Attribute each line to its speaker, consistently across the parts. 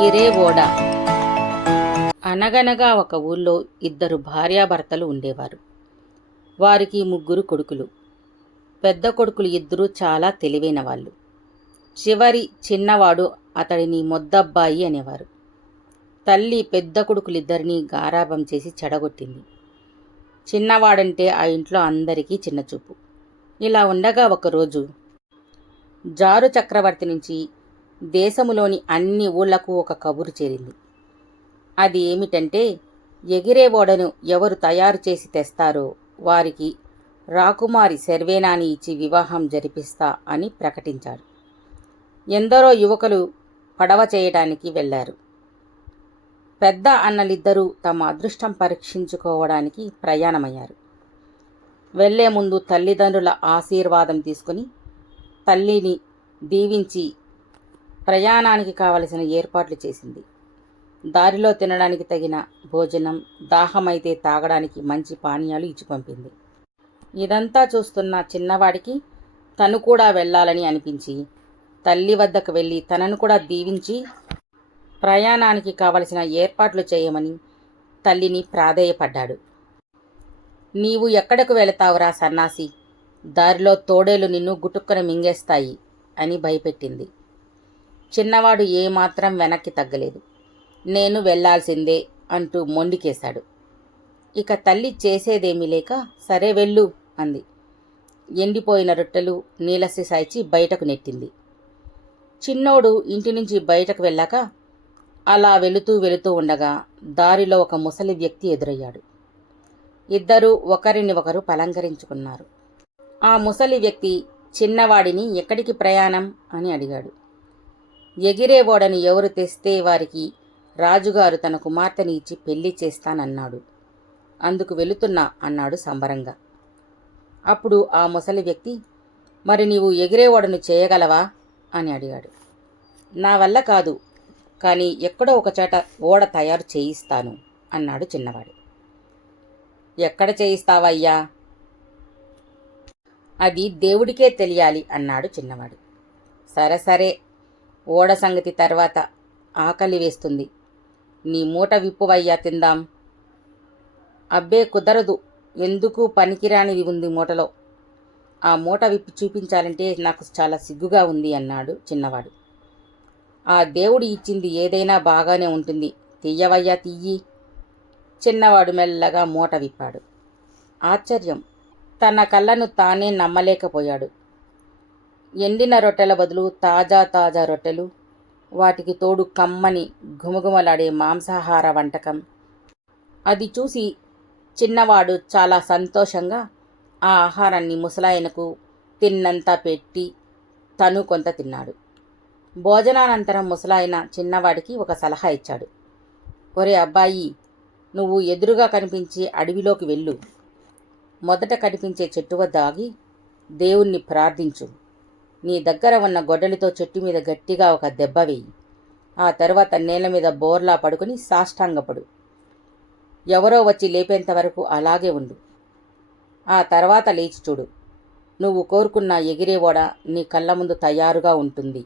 Speaker 1: గిరే ఓడ అనగనగా ఒక ఊళ్ళో ఇద్దరు భార్యాభర్తలు ఉండేవారు. వారికి ముగ్గురు కొడుకులు. పెద్ద కొడుకులు ఇద్దరూ చాలా తెలివైన వాళ్ళు చివరి చిన్నవాడు అతడిని మొద్దబ్బాయి అనేవారు. తల్లి పెద్ద కొడుకులిద్దరినీ గారాభం చేసి చెడగొట్టింది. చిన్నవాడంటే ఆ ఇంట్లో అందరికీ చిన్నచూపు. ఇలా ఉండగా ఒకరోజు జారు చక్రవర్తి నుంచి దేశములోని అన్ని ఊళ్ళకు ఒక కబురు చేరింది. అది ఏమిటంటే ఎగిరే ఓడను ఎవరు తయారు చేసి తెస్తారో వారికి రాకుమారి శర్వేనాని ఇచ్చి వివాహం జరిపిస్తా అని ప్రకటించాడు. ఎందరో యువకులు పడవ చేయడానికి వెళ్ళారు. పెద్ద అన్నలిద్దరూ తమ అదృష్టం పరీక్షించుకోవడానికి ప్రయాణమయ్యారు. వెళ్ళే ముందు తల్లిదండ్రుల ఆశీర్వాదం తీసుకుని తల్లిని దీవించి ప్రయాణానికి కావలసిన ఏర్పాట్లు చేసింది. దారిలో తినడానికి తగిన భోజనం దాహమైతే తాగడానికి మంచి పానీయాలు ఇచ్చి పంపింది. ఇదంతా చూస్తున్న చిన్నవాడికి తను కూడా వెళ్ళాలని అనిపించి తల్లి వద్దకు వెళ్ళి తనను కూడా దీవించి ప్రయాణానికి కావలసిన ఏర్పాట్లు చేయమని తల్లిని ప్రాధేయపడ్డాడు. నీవు ఎక్కడకు వెళతావురా సన్నాసి? దారిలో తోడేలు నిన్ను గుటుక్కన మింగేస్తాయి అని భయపెట్టింది. చిన్నవాడు ఏమాత్రం వెనక్కి తగ్గలేదు. నేను వెళ్ళాల్సిందే అంటూ మొండికేశాడు. ఇక తల్లి చేసేదేమీ లేక సరే వెళ్ళు అంది. ఎండిపోయిన రొట్టెలు నీలసి సాయిచి బయటకు నెట్టింది. చిన్నోడు ఇంటి నుంచి బయటకు వెళ్ళాక అలా వెళుతూ వెళుతూ ఉండగా దారిలో ఒక ముసలి వ్యక్తి ఎదురయ్యాడు. ఇద్దరూ ఒకరిని ఒకరు పలంకరించుకున్నారు. ఆ ముసలి వ్యక్తి చిన్నవాడిని ఎక్కడికి ప్రయాణం అని అడిగాడు. ఎగిరే ఎవరు తెస్తే వారికి రాజుగారు తన కుమార్తెని ఇచ్చి పెళ్ళి చేస్తానన్నాడు. అందుకు వెళుతున్నా అన్నాడు సంబరంగా. అప్పుడు ఆ ముసలి వ్యక్తి మరి నీవు ఎగిరే ఓడను చేయగలవా? అని అడిగాడు. నా వల్ల కాదు కానీ ఎక్కడో ఒకచోట ఓడ తయారు చేయిస్తాను అన్నాడు చిన్నవాడు. ఎక్కడ చేయిస్తావయ్యా? అది దేవుడికే తెలియాలి అన్నాడు చిన్నవాడు. సరే సరే ఓడ సంగతి తర్వాత ఆకలి వేస్తుంది. నీ మూట విప్పువయ్యా తిందాం. అబ్బే కుదరదు. ఎందుకు పనికిరానిది ఉంది మూటలో? ఆ మూట విప్పి చూపించాలంటే నాకు చాలా సిగ్గుగా ఉంది అన్నాడు చిన్నవాడు. ఆ దేవుడు ఇచ్చింది ఏదైనా బాగానే ఉంటుంది. తీయవయ్యా తీయి. చిన్నవాడు మెల్లగా మూట విప్పాడు. ఆశ్చర్యం. తన కళ్ళను తానే నమ్మలేకపోయాడు. ఎండిన రొట్టెల బదులు తాజా తాజా రొట్టెలు వాటికి తోడు కమ్మని ఘుమఘుమలాడే మాంసాహార వంటకం. అది చూసి చిన్నవాడు చాలా సంతోషంగా ఆ ఆహారాన్ని ముసలాయనకు తిన్నంతా పెట్టి తను కొంత తిన్నాడు. భోజనానంతరం ముసలాయన చిన్నవాడికి ఒక సలహా ఇచ్చాడు. ఒరే అబ్బాయి నువ్వు ఎదురుగా కనిపించే అడవిలోకి వెళ్ళు. మొదట కనిపించే చెట్టు వద్ద ఆగి దేవుణ్ణి ప్రార్థించు. నీ దగ్గర ఉన్న గొడ్డలితో చెట్టు మీద గట్టిగా ఒక దెబ్బ వేయి. ఆ తర్వాత నేల మీద బోర్లా పడుకుని సాష్టాంగపడు. ఎవరో వచ్చి లేపేంత వరకు అలాగే ఉండు. ఆ తర్వాత లేచి చూడు. నువ్వు కోరుకున్న ఎగిరే ఓడ నీ కళ్ళ ముందు తయారుగా ఉంటుంది.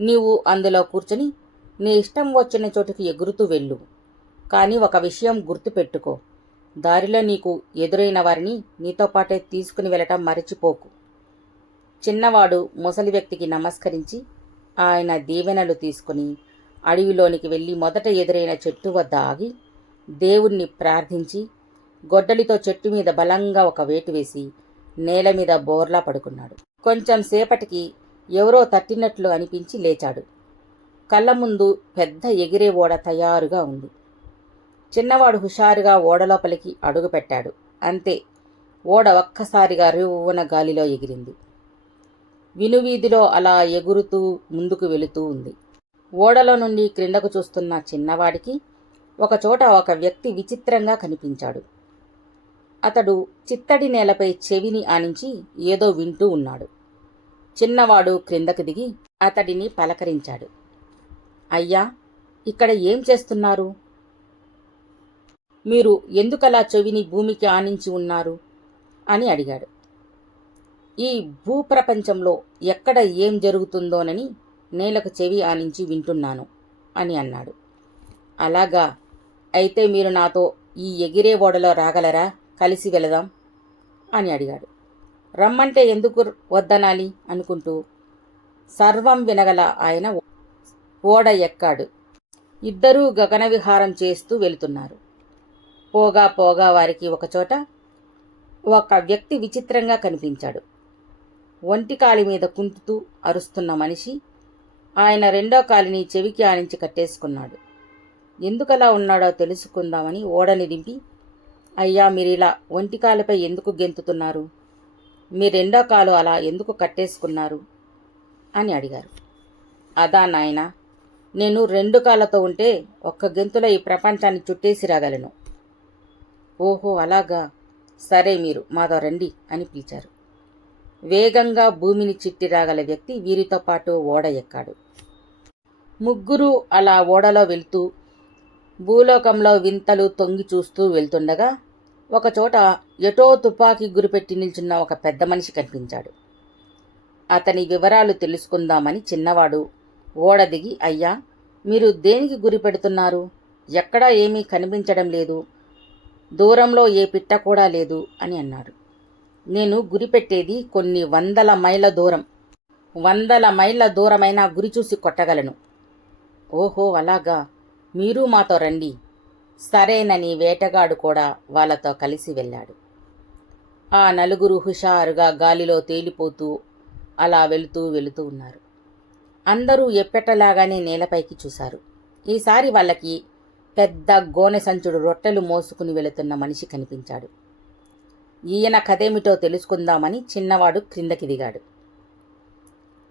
Speaker 1: నీవు అందులో కూర్చుని నీ ఇష్టం వచ్చిన చోటుకి ఎగురుతూ వెళ్ళు. కానీ ఒక విషయం గుర్తుపెట్టుకో దారిలో నీకు ఎదురైన వారిని నీతో పాటే తీసుకుని వెళ్ళటం మరచిపోకు. చిన్నవాడు ముసలి వ్యక్తికి నమస్కరించి ఆయన దీవెనలు తీసుకుని అడవిలోనికి వెళ్ళి మొదట ఎదురైన చెట్టు వద్ద ఆగి దేవుణ్ణి ప్రార్థించి గొడ్డలితో చెట్టు మీద బలంగా ఒక వేటు వేసి నేల మీద బోర్లా పడుకున్నాడు. కొంచెం సేపటికి ఎవరో తట్టినట్లు అనిపించి లేచాడు. కళ్ళ ముందు పెద్ద ఎగిరే ఓడ తయారుగా ఉంది. చిన్నవాడు హుషారుగా ఓడలోపలికి అడుగుపెట్టాడు అంతే ఓడ ఒక్కసారిగా రివ్వున గాలిలో ఎగిరింది. వినువీధిలో అలా ఎగురుతూ ముందుకు వెళుతూ ఉంది. ఓడలో నుండి క్రిందకు చూస్తున్న చిన్నవాడికి ఒకచోట ఒక వ్యక్తి విచిత్రంగా కనిపించాడు. అతడు చిత్తడి నేలపై చెవిని ఆనించి ఏదో వింటూ ఉన్నాడు. చిన్నవాడు క్రిందకు దిగి అతడిని పలకరించాడు. అయ్యా ఇక్కడ ఏం చేస్తున్నారు? మీరు ఎందుకలా చెవిని భూమికి ఆనించి ఉన్నారు? అని అడిగాడు. ఈ భూప్రపంచంలో ఎక్కడ ఏం జరుగుతుందోనని నేలకు చెవి ఆనించి వింటున్నాను అని అన్నాడు. అలాగా? అయితే మీరు నాతో ఈ ఎగిరే ఓడలో రాగలరా? కలిసి వెళదాం అని అడిగాడు. రమ్మంటే ఎందుకు వద్దనాలి? అనుకుంటూ సర్వం వినగల ఆయన ఓడ ఎక్కాడు. ఇద్దరూ గగన విహారం చేస్తూ వెళుతున్నారు. పోగా పోగా వారికి ఒకచోట ఒక వ్యక్తి విచిత్రంగా కనిపించాడు. ఒంటి కాలి మీద కుంతుతూ అరుస్తున్న మనిషి ఆయన రెండో కాలిని చెవికి ఆనించి కట్టేసుకున్నాడు. ఎందుకలా ఉన్నాడో తెలుసుకుందామని ఓడని దింపి అయ్యా మీరిలా ఒంటి కాలుపై ఎందుకు గెంతుతున్నారు? మీ రెండో కాలు అలా ఎందుకు కట్టేసుకున్నారు? అని అడిగారు. అదా నాయనా నేను రెండు కాళ్ళతో ఉంటే ఒక్క గెంతులో ఈ ప్రపంచాన్ని చుట్టేసి రాగలను. ఓహో అలాగా. సరే మీరు మాతో రండి అని పిలిచారు. వేగంగా భూమిని చిట్టి రాగల వ్యక్తి వీరితో పాటు ఓడ ఎక్కాడు. ముగ్గురు అలా ఓడలో వెళ్తూ భూలోకంలో వింతలు తొంగి చూస్తూ వెళ్తుండగా ఒకచోట ఎటో తుపాకీ గురిపెట్టి నిల్చున్న ఒక పెద్ద మనిషి కనిపించాడు. అతని వివరాలు తెలుసుకుందామని చిన్నవాడు ఓడ దిగి అయ్యా మీరు దేనికి గురి పెడుతున్నారు? ఎక్కడా ఏమీ కనిపించడం లేదు. దూరంలో ఏ పిట్ట కూడా లేదు అని అన్నాడు. నేను గురిపెట్టేది కొన్ని వందల మైళ్ళ దూరం. వందల మైళ్ళ దూరమైన గురి చూసి కొట్టగలను. ఓహో అలాగా. మీరు మాతో రండి. సరేనని వేటగాడు కూడా వాళ్ళతో కలిసి వెళ్ళాడు. ఆ నలుగురు హుషారుగా గాలిలో తేలిపోతూ అలా వెళుతూ వెళుతూ ఉన్నారు. అందరూ ఎప్పెట్టలాగానే నేలపైకి చూశారు. ఈసారి వాళ్ళకి పెద్ద గోనె సంచుడు రొట్టెలు మోసుకుని వెళుతున్న మనిషి కనిపించాడు. ఈయన కథేమిటో తెలుసుకుందామని చిన్నవాడు క్రిందకి దిగాడు.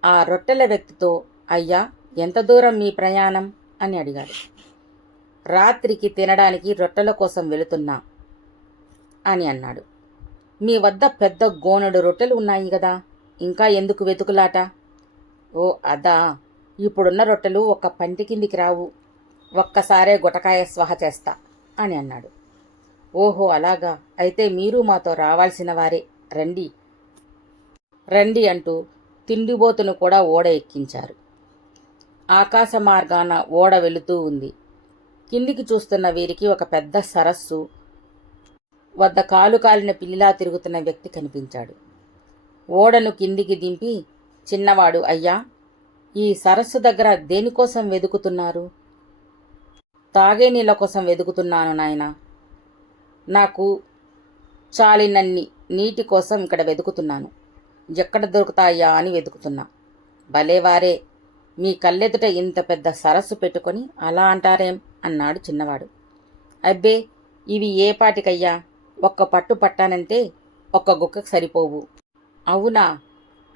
Speaker 1: ఆ రొట్టెల వ్యక్తితో అయ్యా ఎంత దూరం మీ ప్రయాణం అని అడిగాడు. రాత్రికి తినడానికి రొట్టెల కోసం వెళుతున్నా అని అన్నాడు. మీ వద్ద పెద్ద గోనెడు రొట్టెలు ఉన్నాయి కదా ఇంకా ఎందుకు వెతుకులాట? ఓ అదా ఇప్పుడున్న రొట్టెలు ఒక పంటి కిందికి రావు. ఒక్కసారే గుటకాయ స్వహ చేస్తా అని అన్నాడు. ఓహో అలాగా. అయితే మీరు మాతో రావాల్సిన వారే రండి. రండి అంటూ తిండిబోతును కూడా ఓడ ఎక్కించారు. ఆకాశ మార్గాన ఓడ వెళుతూ ఉంది. కిందికి చూస్తున్న వీరికి ఒక పెద్ద సరస్సు వద్ద కాలు కాలిన పిల్లిలా తిరుగుతున్న వ్యక్తి కనిపించాడు. ఓడను కిందికి దింపి చిన్నవాడు అయ్యా ఈ సరస్సు దగ్గర దేనికోసం వెదుకుతున్నారు? తాగే నీళ్ళ కోసం వెదుకుతున్నాను నాయనా. నాకు చాలినన్ని నీటి కోసం ఇక్కడ వెతుకుతున్నాను ఎక్కడ దొరుకుతాయా అని వెతుకుతున్నా భలేవారే మీ కళ్ళెదుట ఇంత పెద్ద సరస్సు పెట్టుకొని అలా అంటారేం? అన్నాడు చిన్నవాడు. అబ్బే ఇవి ఏ పాటికయ్యా? ఒక్క పట్టు పట్టానంటే ఒక్క గుక్కకు సరిపోవు. అవునా?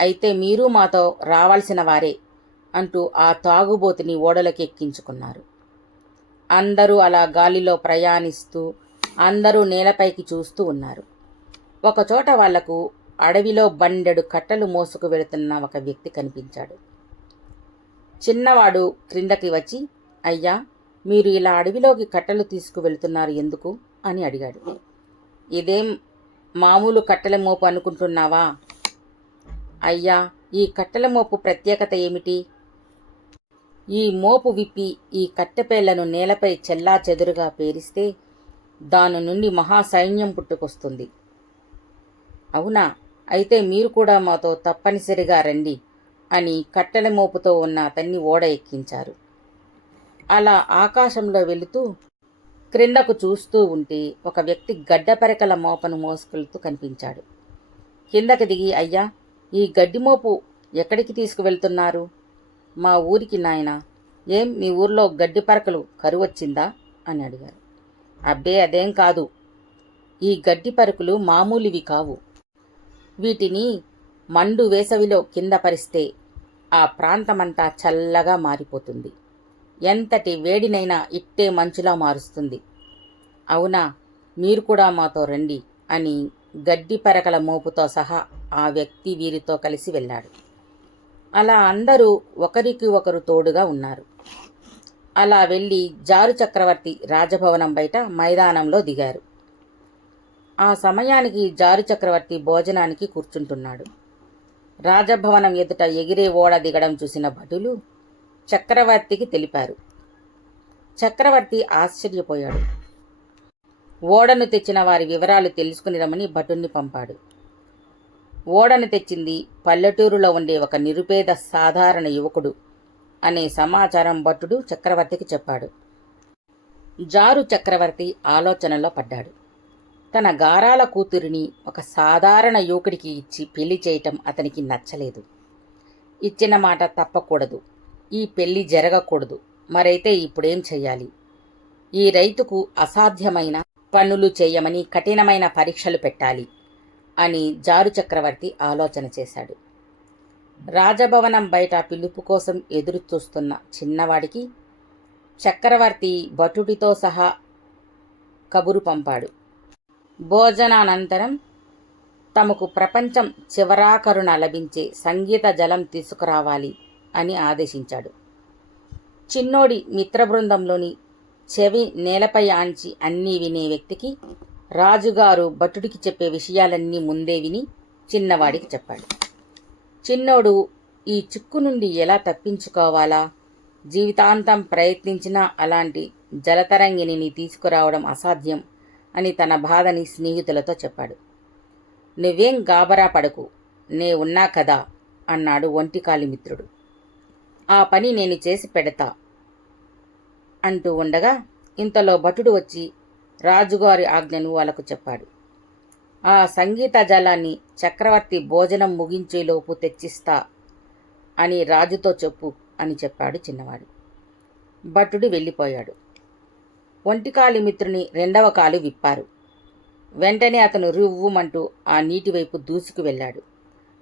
Speaker 1: అయితే మీరు మాతో రావాల్సిన వారే అంటూ ఆ తాగుబోతుని ఓడలకి ఎక్కించుకున్నారు అందరూ అలా గాలిలో ప్రయాణిస్తూ అందరూ నేలపైకి చూస్తూ ఉన్నారు. ఒకచోట వాళ్ళకు అడవిలో బండెడు కట్టలు మోసుకు వెళుతున్న ఒక వ్యక్తి కనిపించాడు. చిన్నవాడు క్రిందకి వచ్చి అయ్యా మీరు ఇలా అడవిలోకి కట్టెలు తీసుకువెళ్తున్నారు ఎందుకు? అని అడిగాడు. ఇదేం మామూలు కట్టెల మోపు అనుకుంటున్నావా? అయ్యా ఈ కట్టెల మోపు ప్రత్యేకత ఏమిటి? ఈ మోపు విప్పి ఈ కట్టెపేళ్ళను నేలపై చెల్లా చెదురుగా పేరిస్తే దాని నుండి మహాసైన్యం పుట్టుకొస్తుంది. అవునా? అయితే మీరు కూడా మాతో తప్పనిసరిగా రండి అని కట్టెల మోపుతో ఉన్న అతన్ని ఓడ ఎక్కించారు. అలా ఆకాశంలో వెళుతూ క్రిందకు చూస్తూ ఉంటే ఒక వ్యక్తి గడ్డపరకల మోపను మోసుకెళ్తూ కనిపించాడు. కిందకి దిగి అయ్యా ఈ గడ్డి మోపు ఎక్కడికి తీసుకువెళ్తున్నారు? మా ఊరికి నాయన ఏం మీ ఊర్లో గడ్డి పరకలు కరువొచ్చిందా? అని అడిగారు. అబ్బే అదేం కాదు. ఈ గడ్డి పరుకులు మామూలివి కావు. వీటిని మండు వేసవిలో కింద పరిస్తే ఆ ప్రాంతమంతా చల్లగా మారిపోతుంది. ఎంతటి వేడినైనా ఇట్టే మంచులా మారుస్తుంది. అవునా మీరు కూడా మాతో రండి అని గడ్డి పరకల మోపుతో సహా ఆ వ్యక్తి వీరితో కలిసి వెళ్ళాడు. అలా అందరూ ఒకరికి ఒకరు తోడుగా ఉన్నారు. అలా వెళ్ళి జారు చక్రవర్తి రాజభవనం బయట మైదానంలో దిగారు. ఆ సమయానికి జారు చక్రవర్తి భోజనానికి కూర్చుంటున్నాడు. రాజభవనం ఎదుట ఎగిరే ఓడ దిగడం చూసిన భటులు చక్రవర్తికి తెలిపారు. చక్రవర్తి ఆశ్చర్యపోయాడు. ఓడను తెచ్చిన వారి వివరాలు తెలుసుకుని రమని భటుణ్ణి పంపాడు. ఓడను తెచ్చింది పల్లెటూరులో ఉండే ఒక నిరుపేద సాధారణ యువకుడు అనే సమాచారం భట్టుడు చక్రవర్తికి చెప్పాడు. జారు చక్రవర్తి ఆలోచనలో పడ్డాడు. తన గారాల కూతురిని ఒక సాధారణ యువకుడికి ఇచ్చి పెళ్ళి చేయటం అతనికి నచ్చలేదు. ఇచ్చిన మాట తప్పకూడదు. ఈ పెళ్ళి జరగకూడదు. మరైతే ఇప్పుడేం చెయ్యాలి? ఈ రైతుకు అసాధ్యమైన పనులు చేయమని కఠినమైన పరీక్షలు పెట్టాలి అని జారు చక్రవర్తి ఆలోచన చేశాడు. రాజభవనం బయట పిలుపు కోసం ఎదురు చూస్తున్న చిన్నవాడికి చక్రవర్తి భటుడితో సహా కబురు పంపాడు. భోజనానంతరం తమకు ప్రపంచం చివరాకరుణ లభించే సంగీత జలం తీసుకురావాలి అని ఆదేశించాడు. చిన్నోడి మిత్రబృందంలోని చెవి నేలపై ఆంచి అన్నీ వినే వ్యక్తికి రాజుగారు భటుడికి చెప్పే విషయాలన్నీ ముందే విని చిన్నవాడికి చెప్పాడు. చిన్నోడు ఈ చిక్కు నుండి ఎలా తప్పించుకోవాలా? జీవితాంతం ప్రయత్నించినా అలాంటి జలతరంగిణిని తీసుకురావడం అసాధ్యం అని తన బాధని స్నేహితులతో చెప్పాడు. నువ్వేం గాబరా పడకు నే ఉన్నా కదా అన్నాడు ఒంటికాలి మిత్రుడు. ఆ పని నేను చేసి పెడతా అంటూ ఉండగా ఇంతలో భటుడు వచ్చి రాజుగారి ఆజ్ఞను వాళ్ళకు చెప్పాడు. ఆ సంగీత జలాన్ని చక్రవర్తి భోజనం ముగించేలోపు తెచ్చిస్తా అని రాజుతో చెప్పు అని చెప్పాడు చిన్నవాడు. భటుడు వెళ్ళిపోయాడు. ఒంటికాలి మిత్రుని రెండవ కాలు విప్పారు. వెంటనే అతను రువ్వుమంటూ ఆ నీటి వైపు దూసుకు వెళ్ళాడు.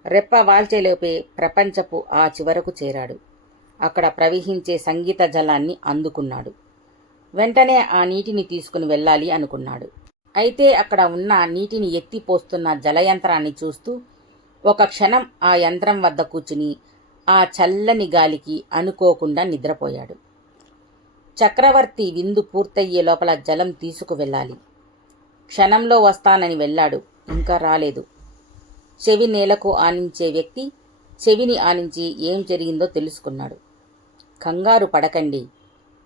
Speaker 1: రెప్ప వాల్చేలోపే ప్రపంచపు ఆ చివరకు చేరాడు. అక్కడ ప్రవహించే సంగీత జలాన్ని అందుకున్నాడు. వెంటనే ఆ నీటిని తీసుకుని వెళ్ళాలి అనుకున్నాడు. అయితే అక్కడ ఉన్న నీటిని ఎత్తిపోస్తున్న జలయంత్రాన్ని చూస్తూ ఒక క్షణం ఆ యంత్రం వద్ద కూర్చుని ఆ చల్లని గాలికి అనుకోకుండా నిద్రపోయాడు. చక్రవర్తి విందు పూర్తయ్యే లోపల జలం తీసుకువెళ్ళాలి క్షణంలో వస్తానని వెళ్ళాడు. ఇంకా రాలేదు. చెవి నేలకు ఆనించే వ్యక్తి చెవిని ఆనించి ఏం జరిగిందో తెలుసుకున్నాడు. కంగారు పడకండి.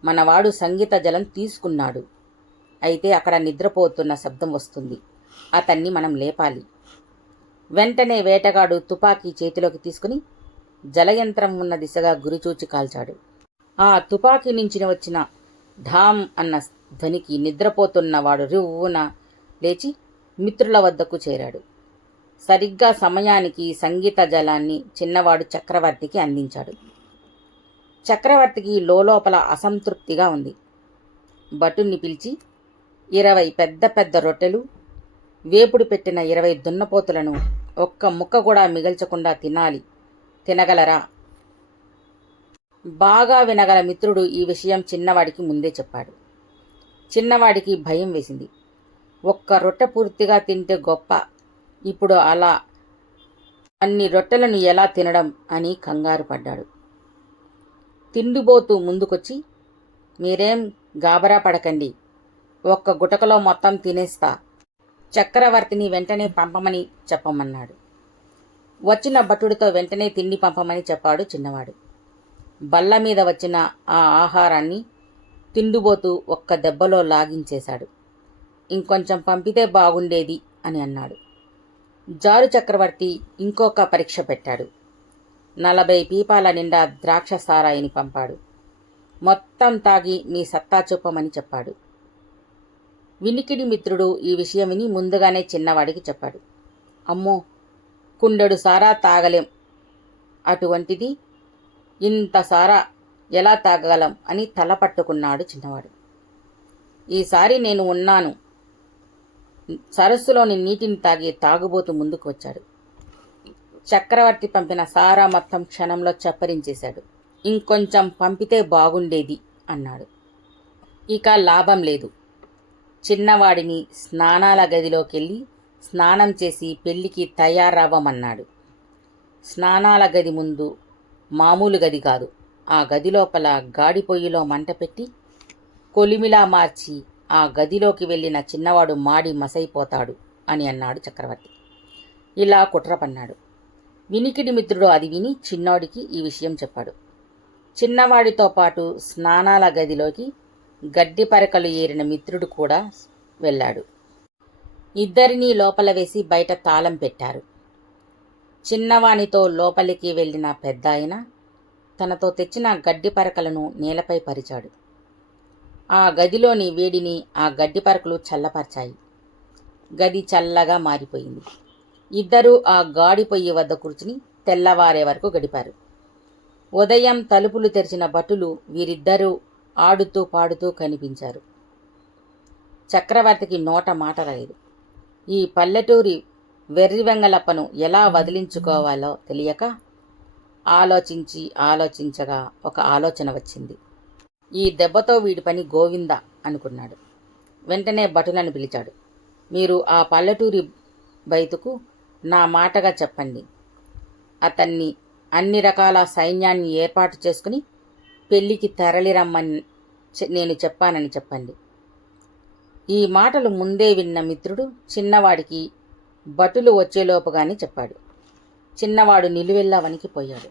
Speaker 1: మనవాడు సంగీత జలం తీసుకున్నాడు. అయితే అక్కడ నిద్రపోతున్న శబ్దం వస్తుంది. అతన్ని మనం లేపాలి. వెంటనే వేటగాడు తుపాకీ చేతిలోకి తీసుకుని జలయంత్రం ఉన్న దిశగా గురిచూచి కాల్చాడు. ఆ తుపాకీ నుంచి వచ్చిన ఢామ్ అన్న ధ్వనికి నిద్రపోతున్నవాడు రివ్వున లేచి మిత్రుల వద్దకు చేరాడు. సరిగ్గా సమయానికి సంగీత జలాన్ని చిన్నవాడు చక్రవర్తికి అందించాడు. చక్రవర్తికి లోపల అసంతృప్తిగా ఉంది. భటుణ్ణి పిలిచి ఇరవై పెద్ద పెద్ద రొట్టెలు వేపుడు పెట్టిన ఇరవై దున్నపోతులను ఒక్క ముక్క కూడా మిగల్చకుండా తినాలి. తినగలరా? బాగా వినగల మిత్రుడు ఈ విషయం చిన్నవాడికి ముందే చెప్పాడు. చిన్నవాడికి భయం వేసింది. ఒక్క రొట్టె పూర్తిగా తింటే గొప్ప. ఇప్పుడు అలా అన్ని రొట్టెలను ఎలా తినడం అని కంగారు పడ్డాడు. తిండిపోతూ ముందుకొచ్చి మీరేం గాబరా పడకండి. ఒక్క గుటకలో మొత్తం తినేస్తా. చక్రవర్తిని వెంటనే పంపమని చెప్పమన్నాడు. వచ్చిన భటుడితో వెంటనే తిండి పంపమని చెప్పాడు చిన్నవాడు. బల్ల మీద వచ్చిన ఆ ఆహారాన్ని తిండిపోతూ ఒక్క దెబ్బలో లాగించేశాడు. ఇంకొంచెం పంపితే బాగుండేది అని అన్నాడు. జారు చక్రవర్తి ఇంకొక పరీక్ష పెట్టాడు. నలభై పీపాల నిండా ద్రాక్ష సారాయిని పంపాడు. మొత్తం తాగి మీ సత్తా చూపమని చెప్పాడు. వినికిడి మిత్రుడు ఈ విషయం విని ముందుగానే చిన్నవాడికి చెప్పాడు. అమ్మో కుండెడు సారా తాగలేం. అటువంటిది ఇంత సారా ఎలా తాగగలం అని తల పట్టుకున్నాడు చిన్నవాడు. ఈసారి నేను ఉన్నాను. సరస్సులోని నీటిని తాగి తాగుబోతు ముందుకు వచ్చాడు. చక్రవర్తి పంపిన సారా మొత్తం క్షణంలో చప్పరించేశాడు. ఇంకొంచెం పంపితే బాగుండేది అన్నాడు. ఇక లాభం లేదు. చిన్నవాడిని స్నానాల గదిలోకెళ్ళి స్నానం చేసి పెళ్ళికి తయారవ్వమన్నాడు. స్నానాల గది ముందు మామూలు గది కాదు. ఆ గది లోపల గాడి పొయ్యిలో మంట పెట్టి కొలిమిలా మార్చి ఆ గదిలోకి వెళ్ళిన చిన్నవాడు మాడి మసైపోతాడు అని అన్నాడు చక్రవర్తి. ఇలా కుట్ర పన్నాడు వినికిడి మిత్రుడు అది విని చిన్నోడికి ఈ విషయం చెప్పాడు. చిన్నవాడితో పాటు స్నానాల గదిలోకి గడ్డి పరకలు ఏరిన మిత్రుడు కూడా వెళ్ళాడు. ఇద్దరినీ లోపల వేసి బయట తాళం పెట్టారు. చిన్నవానితో లోపలికి వెళ్ళిన పెద్ద ఆయన తనతో తెచ్చిన గడ్డి పరకలను నేలపై పరిచాడు. ఆ గదిలోని వేడిని ఆ గడ్డి పరకలు చల్లపరిచాయి. గది చల్లగా మారిపోయింది. ఇద్దరూ ఆ గాడి పొయ్యి వద్ద కూర్చుని తెల్లవారే వరకు గడిపారు. ఉదయం తలుపులు తెరిచిన భటులు వీరిద్దరూ ఆడుతూ పాడుతూ కనిపించారు. చక్రవర్తికి నోట మాట రాలేదు ఈ పల్లెటూరి వెర్రి వెంగలప్పను ఎలా వదిలించుకోవాలో తెలియక ఆలోచించి ఆలోచించగా ఒక ఆలోచన వచ్చింది. ఈ దెబ్బతో వీడి పని గోవింద అనుకున్నాడు. వెంటనే భటులను పిలిచాడు. మీరు ఆ పల్లెటూరి బయతుకు నా మాటగా చెప్పండి. అతన్ని అన్ని రకాల సైన్యాన్ని ఏర్పాటు చేసుకుని పెళ్ళికి తరలిరమ్మని నేను చెప్పానని చెప్పండి. ఈ మాటలు ముందే విన్న మిత్రుడు చిన్నవాడికి భటులు వచ్చేలోపుగానే చెప్పాడు. చిన్నవాడు నిలువెల్లా వణికిపోయాడు.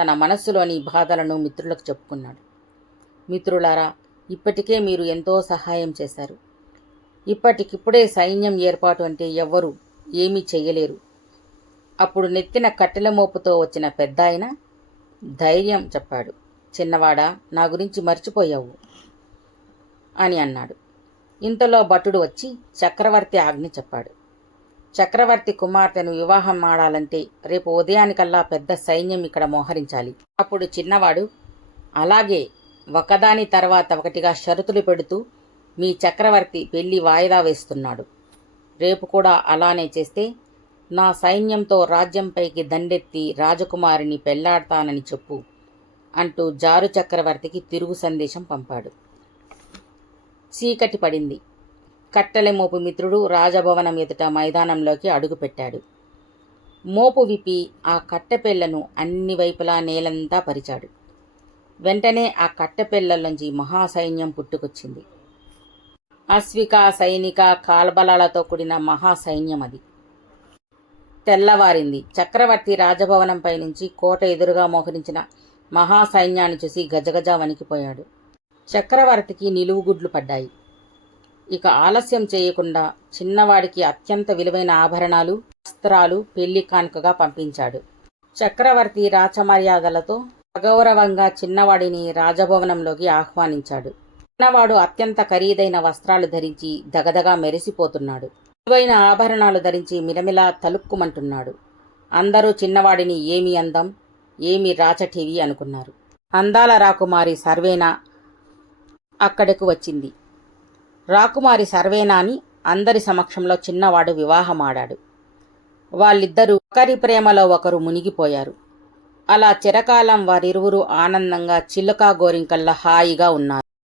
Speaker 1: తన మనస్సులోని బాధలను మిత్రులకు చెప్పుకున్నాడు. మిత్రులారా ఇప్పటికే మీరు ఎంతో సహాయం చేశారు. ఇప్పటికిప్పుడే సైన్యం ఏర్పాటు అంటే ఎవ్వరూ ఏమీ చేయలేరు అప్పుడు నెత్తిన కట్టెల మోపుతో వచ్చిన పెద్ద ఆయన ధైర్యం చెప్పాడు. చిన్నవాడా నా గురించి మర్చిపోయావు అని అన్నాడు. ఇంతలో భటుడు వచ్చి చక్రవర్తి ఆజ్ఞ చెప్పాడు. చక్రవర్తి కుమార్తెను వివాహం ఆడాలంటే రేపు ఉదయానికల్లా పెద్ద సైన్యం ఇక్కడ మోహరించాలి. అప్పుడు చిన్నవాడు అలాగే ఒకదాని తర్వాత ఒకటిగా షరతులు పెడుతూ మీ చక్రవర్తి పెళ్ళి వాయిదా వేస్తున్నాడు. రేపు కూడా అలానే చేస్తే నా సైన్యంతో రాజ్యంపైకి దండెత్తి రాజకుమారిని పెళ్ళాడతానని చెప్పు. అంటూ జారు చక్రవర్తికి తిరుగు సందేశం పంపాడు. చీకటి పడింది. కట్టెల మోపు మిత్రుడు రాజభవనం ఎదుట మైదానంలోకి అడుగుపెట్టాడు. మోపు విప్పి ఆ కట్టెపెళ్ళను అన్ని వైపులా నేలంతా పరిచాడు. వెంటనే ఆ కట్టెపెళ్ళలోంచి మహాసైన్యం పుట్టుకొచ్చింది. అశ్విక సైనిక కాల్బలాలతో కూడిన మహాసైన్యం అది. తెల్లవారింది. చక్రవర్తి రాజభవనంపై నుంచి కోట ఎదురుగా మోహరించిన మహాసైన్యాన్ని చూసి గజగజ వణికిపోయాడు. చక్రవర్తికి నిలువుగుడ్లు పడ్డాయి. ఇక ఆలస్యం చేయకుండా చిన్నవాడికి అత్యంత విలువైన ఆభరణాలు వస్త్రాలు పెళ్ళి కానుకగా పంపించాడు. చక్రవర్తి రాచమర్యాదలతో అగౌరవంగా చిన్నవాడిని రాజభవనంలోకి ఆహ్వానించాడు. చిన్నవాడు అత్యంత ఖరీదైన వస్త్రాలు ధరించి దగదగా మెరిసిపోతున్నాడు. విలువైన ఆభరణాలు ధరించి మిలమిలా తలుక్కుమంటున్నాడు. అందరూ చిన్నవాడిని ఏమి అందం? ఏమి రాచటివి అనుకున్నారు. అందాల రాకుమారి సర్వేనా అక్కడకు వచ్చింది. రాకుమారి సర్వేనాని అందరి సమక్షంలో చిన్నవాడు వివాహమాడాడు. వాళ్ళిద్దరూ ఒకరి ప్రేమలో ఒకరు మునిగిపోయారు. అలా చిరకాలం వారిరువురు ఆనందంగా చిలుకా గోరింకల్లా హాయిగా ఉన్నారు.